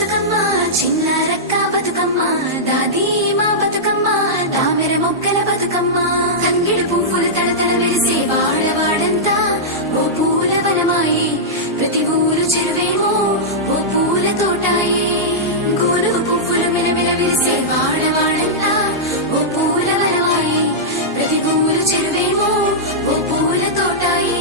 బతుకమ్మ చిన్న రక్క బతుకమ్మ దాది మా బతుకమ్మ దామెర మొక్కల బతుకమ్మ తంగిడు పువ్వులు తడతడ వెలిసే వాడవాడంతా ఓ పూల వనమాయే ప్రతి ఊరు చెరువేమో ఓ పూల తోటాయే గోనుగు పువ్వులు మిలమిల విరిసే వాడవాడంతా ఓ పూల వనమాయే ప్రతి ఊరు చెరువేమో ఓ పూల తోటాయే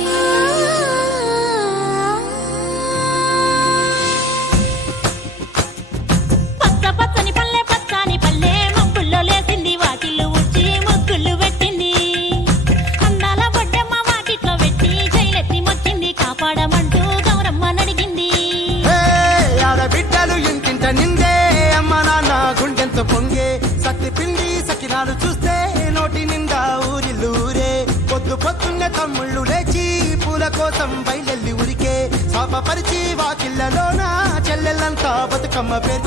పొంగే సత్తి పిండి సకినాలు చూస్తే నోటి నిండా ఊరిల్లూరే పొద్దు పొద్దున్నే తమ్ముళ్ళు లేచి పూల కోసం బయలెల్లి ఉరికే పాప పరిచి వాకిళ్ళలోన చెల్లెళ్ళంతా బతుకమ్మ పేరు